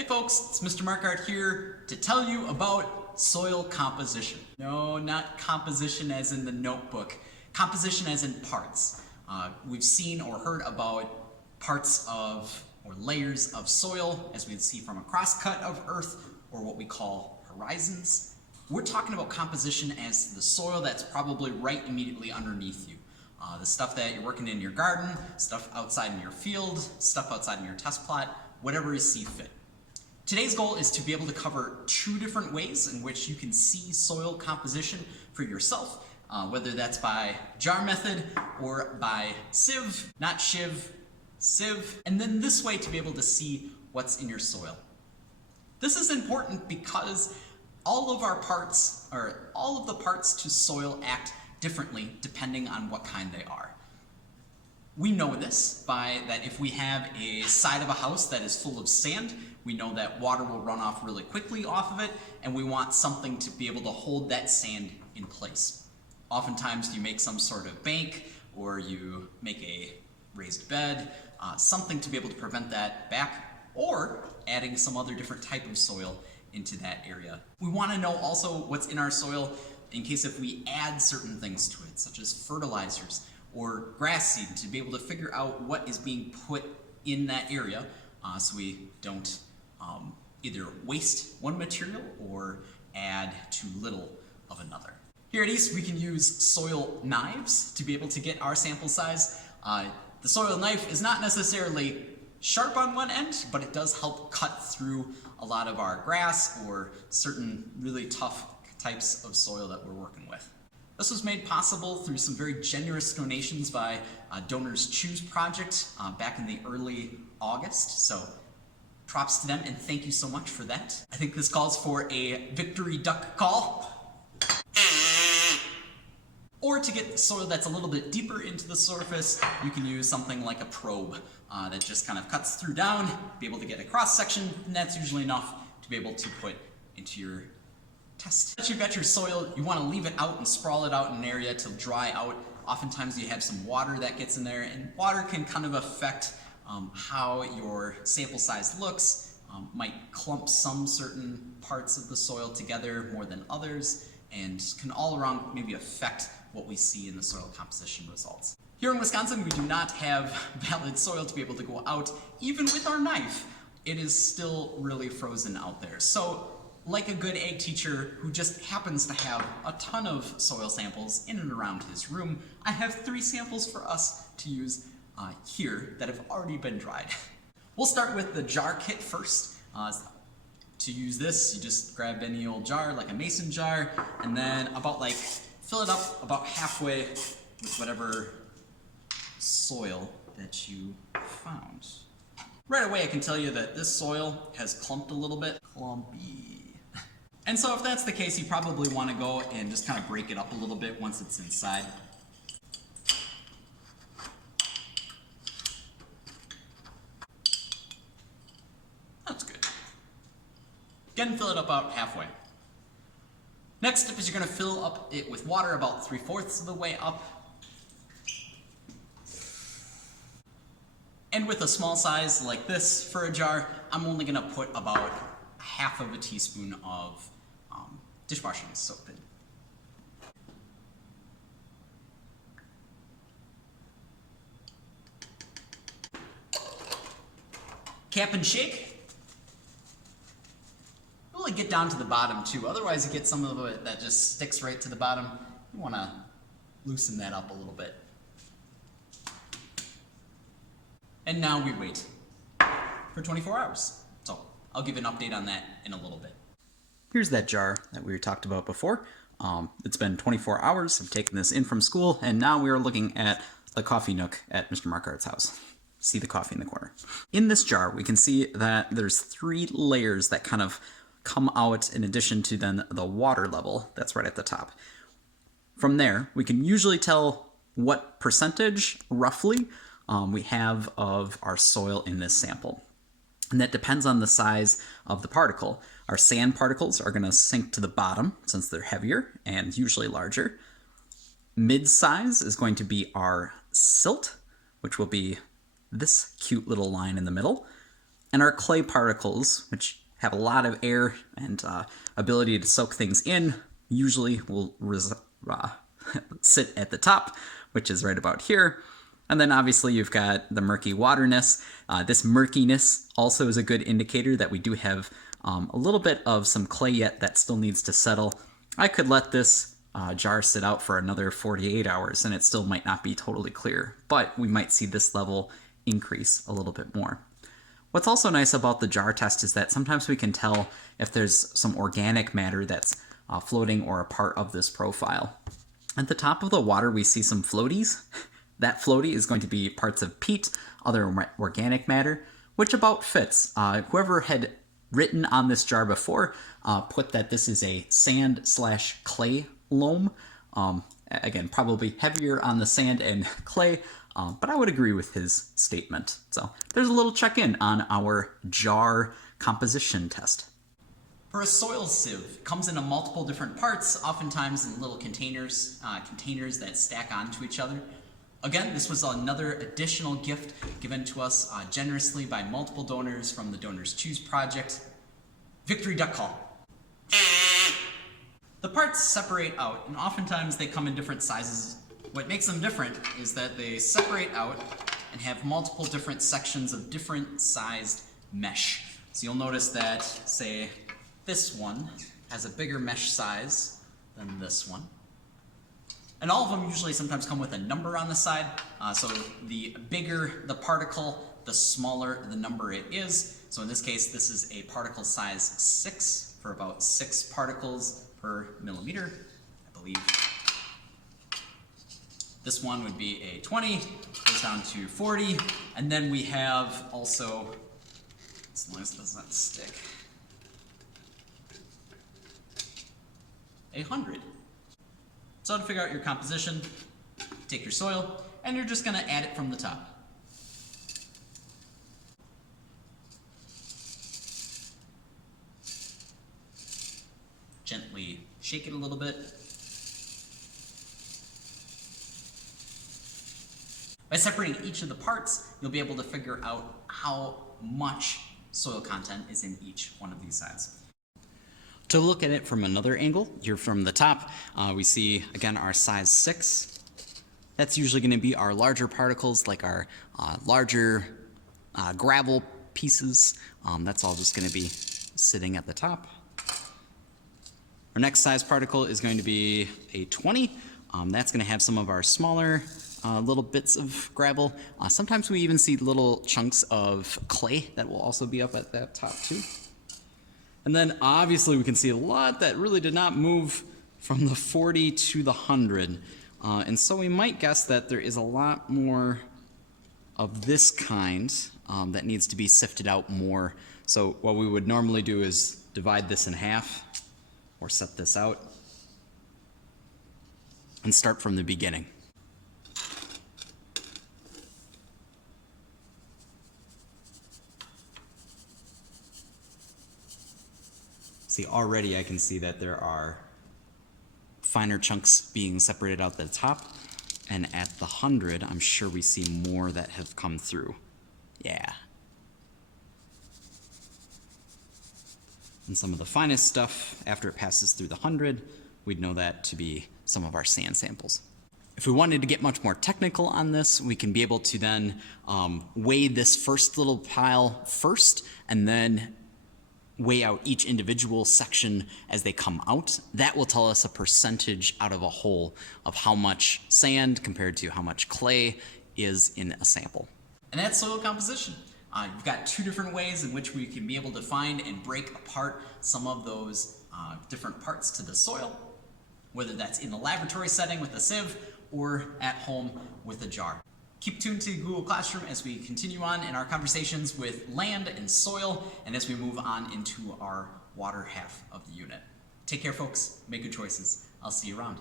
Hey folks, it's Mr. Markart here to tell you about soil composition. No, not composition as in the notebook. Composition as in parts. We've seen or heard about parts of or layers of soil as we see from a crosscut of earth or what we call horizons. We're talking about composition as the soil that's probably right immediately underneath you. The stuff that you're working in your garden, stuff outside in your field, stuff outside in your test plot, whatever you see fit. Today's goal is to be able to cover two different ways in which you can see soil composition for yourself, whether that's by jar method or by sieve, not shiv, sieve, and then this way to be able to see what's in your soil. This is important because all of the parts to soil act differently depending on what kind they are. We know this by that if we have a side of a house that is full of sand, we know that water will run off really quickly off of it, and we want something to be able to hold that sand in place. Oftentimes you make some sort of bank or you make a raised bed, something to be able to prevent that back, or adding some other different type of soil into that area. We want to know also what's in our soil in case if we add certain things to it, such as fertilizers or grass seed, to be able to figure out what is being put in that area so we don't either waste one material or add too little of another. Here at East, we can use soil knives to be able to get our sample size. The soil knife is not necessarily sharp on one end, but it does help cut through a lot of our grass or certain really tough types of soil that we're working with. This was made possible through some very generous donations by Donors Choose Project back in the early August. So props to them and thank you so much for that. I think this calls for a victory duck call. Or to get soil that's a little bit deeper into the surface, you can use something like a probe that just kind of cuts through down, be able to get a cross section, and that's usually enough to be able to put into your test. Once you've got your soil, you want to leave it out and sprawl it out in an area to dry out. Oftentimes you have some water that gets in there, and water can kind of affect how your sample size looks, might clump some certain parts of the soil together more than others, and can all around maybe affect what we see in the soil composition results. Here in Wisconsin, we do not have valid soil to be able to go out. Even with our knife, it is still really frozen out there. So, like a good ag teacher who just happens to have a ton of soil samples in and around his room, I have 3 samples for us to use here that have already been dried. We'll start with the jar kit first. To use this, you just grab any old jar, like a mason jar, and then fill it up about halfway with whatever soil that you found. Right away I can tell you that this soil has clumped a little bit. Clumpy. And so if that's the case, you probably want to go and just kind of break it up a little bit once it's inside. That's good. Again, fill it up about halfway. Next step is you're going to fill up it with water about 3/4 of the way up. And with a small size like this for a jar, I'm only going to put about 1/2 teaspoon of dishwashing soap in. Cap and shake. Really get down to the bottom too, otherwise you get some of it that just sticks right to the bottom. You want to loosen that up a little bit. And now we wait for 24 hours. So I'll give an update on that in a little bit. Here's that jar that we talked about before. It's been 24 hours. I've taken this in from school, and now we are looking at the coffee nook at Mr. Markart's house. See the coffee in the corner. In this jar, we can see that there's 3 layers that kind of come out in addition to then the water level that's right at the top. From there, we can usually tell what percentage, roughly, we have of our soil in this sample. And that depends on the size of the particle. Our sand particles are going to sink to the bottom since they're heavier and usually larger. Mid-size is going to be our silt, which will be this cute little line in the middle. And our clay particles, which have a lot of air and ability to soak things in, usually will sit at the top, which is right about here. And then obviously you've got the murky waterness. This murkiness also is a good indicator that we do have a little bit of some clay yet that still needs to settle. I could let this jar sit out for another 48 hours and it still might not be totally clear, but we might see this level increase a little bit more. What's also nice about the jar test is that sometimes we can tell if there's some organic matter that's floating or a part of this profile. At the top of the water we see some floaties. That floaty is going to be parts of peat, other organic matter, which about fits. Whoever had written on this jar before put that this is a sand/clay loam. Again, probably heavier on the sand and clay, but I would agree with his statement. So there's a little check-in on our jar composition test. For a soil sieve, it comes in multiple different parts, oftentimes in little containers that stack onto each other. Again, this was another additional gift given to us generously by multiple donors from the Donors Choose project. Victory Duck Call. The parts separate out, and oftentimes they come in different sizes. What makes them different is that they separate out and have multiple different sections of different sized mesh. So you'll notice that, say, this one has a bigger mesh size than this one. And all of them usually sometimes come with a number on the side. So the bigger the particle, the smaller the number it is. So in this case, this is a particle size 6 for about 6 particles per millimeter, I believe. This one would be a 20, goes down to 40. And then we have also, as long as it doesn't stick, 100. So to figure out your composition, take your soil, and you're just going to add it from the top. Gently shake it a little bit. By separating each of the parts, you'll be able to figure out how much soil content is in each one of these sides. To look at it from another angle, here from the top, we see, again, our size 6. That's usually going to be our larger particles, like our larger gravel pieces. That's all just going to be sitting at the top. Our next size particle is going to be a 20. That's going to have some of our smaller little bits of gravel. Sometimes we even see little chunks of clay that will also be up at that top too. And then obviously we can see a lot that really did not move from the 40 to the 100. And so we might guess that there is a lot more of this kind that needs to be sifted out more. So what we would normally do is divide this in half or set this out and start from the beginning. See, already I can see that there are finer chunks being separated out at the top, and at the 100, I'm sure we see more that have come through. Yeah. And some of the finest stuff, after it passes through the 100, we'd know that to be some of our sand samples. If we wanted to get much more technical on this, we can be able to then weigh this first little pile first, and then weigh out each individual section as they come out. That will tell us a percentage out of a whole of how much sand compared to how much clay is in a sample. And that's soil composition. You've got 2 different ways in which we can be able to find and break apart some of those different parts to the soil, whether that's in the laboratory setting with a sieve or at home with a jar. Keep tuned to Google Classroom as we continue on in our conversations with land and soil, and as we move on into our water half of the unit. Take care, folks. Make good choices. I'll see you around.